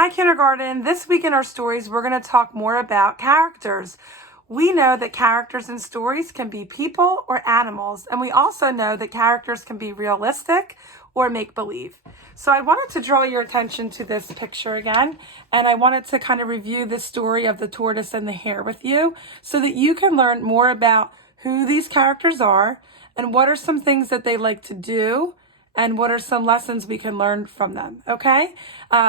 Hi, kindergarten. This week in our stories, we're going to talk more about characters. We know that characters in stories can be people or animals, and we also know that characters can be realistic or make-believe. So I wanted to draw your attention to this picture again, and I wanted to kind of review the story of the tortoise and the hare with you so that you can learn more about who these characters are and what are some things that they like to do and what are some lessons we can learn from them, okay?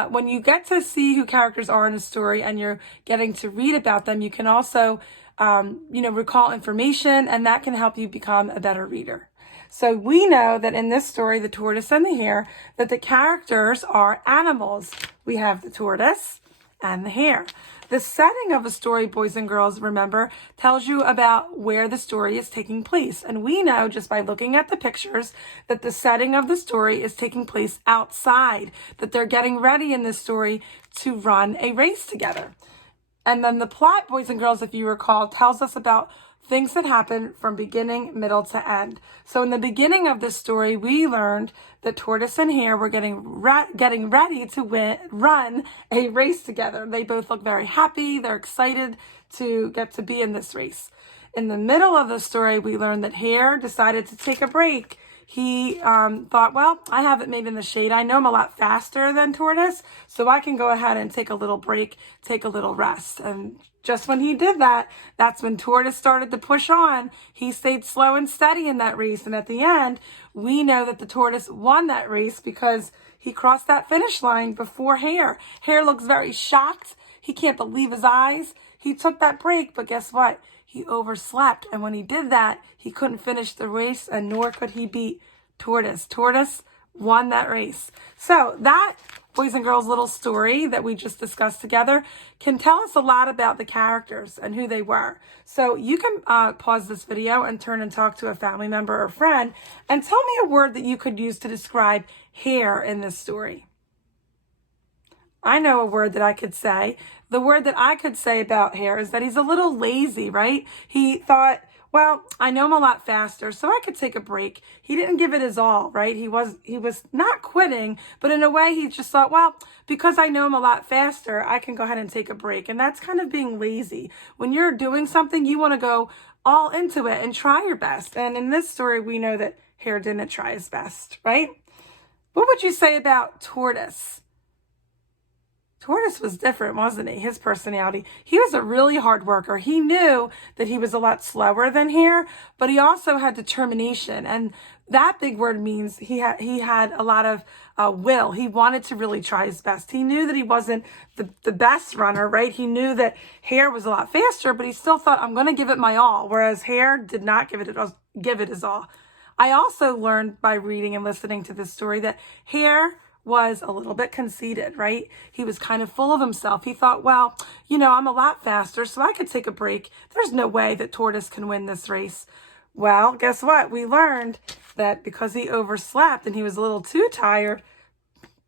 When you get to see who characters are in a story and you're getting to read about them, you can also, recall information, and that can help you become a better reader. So we know that in this story, The Tortoise and the Hare, that the characters are animals. We have the tortoise and the hare. The setting of a story, boys and girls, remember, tells you about where the story is taking place. And we know just by looking at the pictures that the setting of the story is taking place outside, that they're getting ready in this story to run a race together. And then the plot, boys and girls, if you recall, tells us about things that happen from beginning, middle to end. So in the beginning of this story, we learned that Tortoise and Hare were getting ready to run a race together. They both look very happy. They're excited to get to be in this race. In the middle of the story, we learned that Hare decided to take a break. He thought, well, I have it made in the shade. I know I'm a lot faster than Tortoise, so I can go ahead and take a little break, take a little rest. And just when he did that, that's when Tortoise started to push on. He stayed slow and steady in that race. And at the end, we know that the Tortoise won that race because he crossed that finish line before Hare. Hare looks very shocked. He can't believe his eyes. He took that break, but guess what? He overslept, and when he did that, he couldn't finish the race, and nor could he beat Tortoise. Tortoise won that race. So that, boys and girls, little story that we just discussed together can tell us a lot about the characters and who they were. So you can pause this video and turn and talk to a family member or friend and tell me a word that you could use to describe Hare in this story. I know a word that I could say. The word that I could say about Hare is that he's a little lazy, right? He thought, well, I know I'm a lot faster, so I could take a break. He didn't give it his all, right? He was not quitting, but in a way he just thought, well, because I know I'm a lot faster, I can go ahead and take a break. And that's kind of being lazy. When you're doing something, you want to go all into it and try your best. And in this story, we know that Hare didn't try his best, right? What would you say about Tortoise? Tortoise was different, wasn't he? His personality. He was a really hard worker. He knew that he was a lot slower than Hare, but he also had determination. And that big word means he had a lot of will. He wanted to really try his best. He knew that he wasn't the best runner, right? He knew that Hare was a lot faster, but he still thought, I'm going to give it my all, whereas Hare did not give it his all. I also learned by reading and listening to this story that Hare was a little bit conceited, right? He was kind of full of himself. He thought, well, I'm a lot faster, so I could take a break. There's no way that Tortoise can win this race. Well, guess what? We learned that because he overslept and he was a little too tired,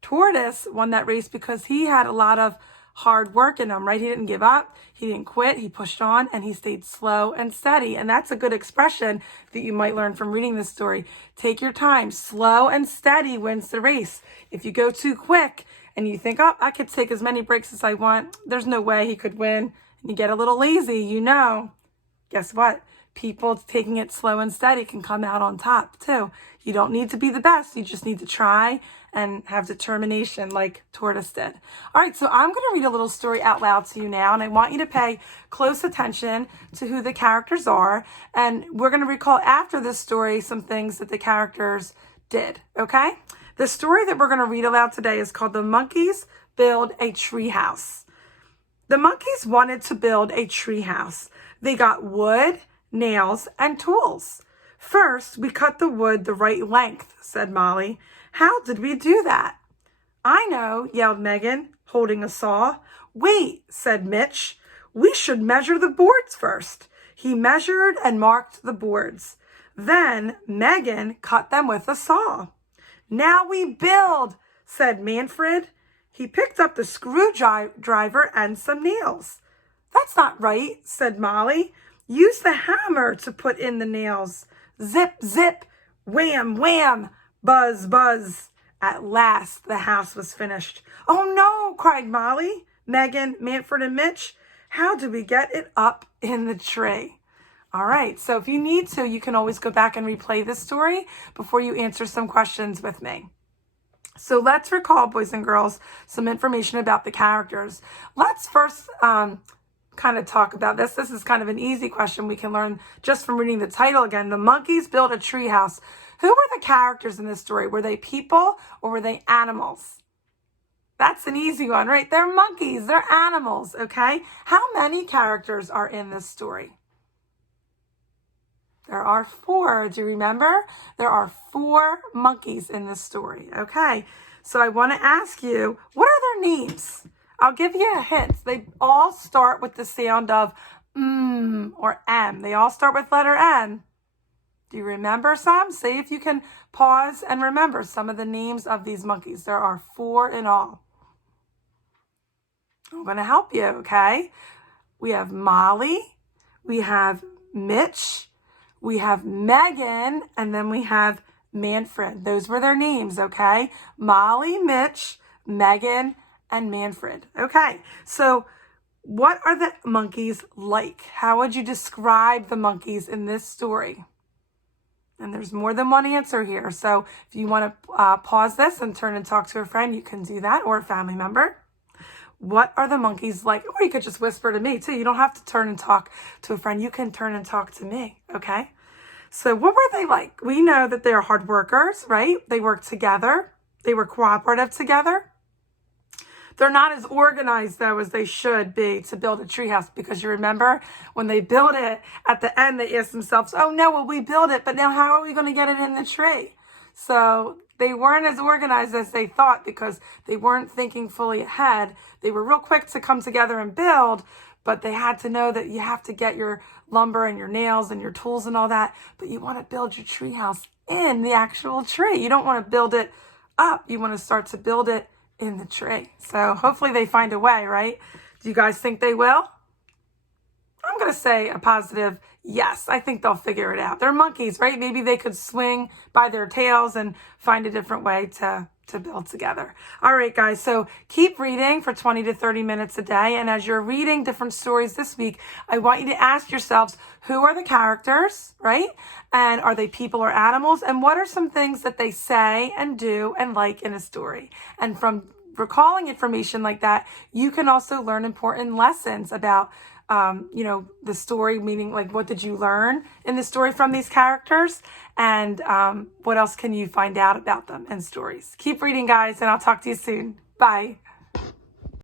Tortoise won that race because he had a lot of hard work in him, right? He didn't give up. He didn't quit. He pushed on and he stayed slow and steady. And that's a good expression that you might learn from reading this story. Take your time. Slow and steady wins the race. If you go too quick and you think, oh, I could take as many breaks as I want, there's no way he could win. And you get a little lazy, guess what? People taking it slow and steady can come out on top too. You don't need to be the best. You just need to try and have determination like Tortoise did. All right, so I'm going to read a little story out loud to you now, and I want you to pay close attention to who the characters are. And we're going to recall after this story some things that the characters did, okay? The story that we're going to read aloud today is called The Monkeys Build a Tree House. The monkeys wanted to build a tree house. They got wood, nails, and tools. First, we cut the wood the right length, said Molly. How did we do that? I know, yelled Megan, holding a saw. Wait, said Mitch. We should measure the boards first. He measured and marked the boards. Then Megan cut them with a saw. Now we build, said Manfred. He picked up the screwdriver and some nails. That's not right, said Molly. Use the hammer to put in the nails. Zip, zip, wham, wham, buzz, buzz. At last, the house was finished. Oh no, "Oh," cried Molly, Megan, Manfred, and Mitch. "How do we get it up in the tree?" All right, so if you need to, you can always go back and replay this story before you answer some questions with me. So let's recall, boys and girls, some information about the characters. Let's first kind of talk about this. This is kind of an easy question we can learn just from reading the title again. The monkeys built a treehouse. Who were the characters in this story? Were they people or were they animals? That's an easy one, right? They're monkeys. They're animals, okay? How many characters are in this story? There are 4. Do you remember? There are 4 monkeys in this story, okay? So I want to ask you, what are their names? I'll give you a hint. They all start with the sound of or M. They all start with letter M. Do you remember some? See if you can pause and remember some of the names of these monkeys. There are 4 in all. I'm going to help you, okay? We have Molly, we have Mitch, we have Megan, and then we have Manfred. Those were their names, okay? Molly, Mitch, Megan, and Manfred. Okay, so what are the monkeys like? How would you describe the monkeys in this story? And there's more than one answer here. So if you want to pause this and turn and talk to a friend, you can do that, or a family member. What are the monkeys like? Or you could just whisper to me too. You don't have to turn and talk to a friend. You can turn and talk to me, okay? So what were they like? We know that they're hard workers, right? They work together. They were cooperative together. They're not as organized, though, as they should be to build a treehouse, because you remember when they built it, at the end, they asked themselves, "Oh, no, well, we built it, but now how are we going to get it in the tree?" So they weren't as organized as they thought because they weren't thinking fully ahead. They were real quick to come together and build, but they had to know that you have to get your lumber and your nails and your tools and all that, but you want to build your treehouse in the actual tree. You don't want to build it up. You want to start to build it in the tree. So hopefully they find a way, right? Do you guys think they will? I'm going to say a positive yes. I think they'll figure it out. They're monkeys, right? Maybe they could swing by their tails and find a different way to build together. All right, guys. So keep reading for 20 to 30 minutes a day. And as you're reading different stories this week, I want you to ask yourselves, who are the characters, right? And are they people or animals? And what are some things that they say and do and like in a story? And from recalling information like that, you can also learn important lessons about the story, meaning like what did you learn in the story from these characters, and what else can you find out about them in stories. Keep reading, guys, and I'll talk to you soon. Bye.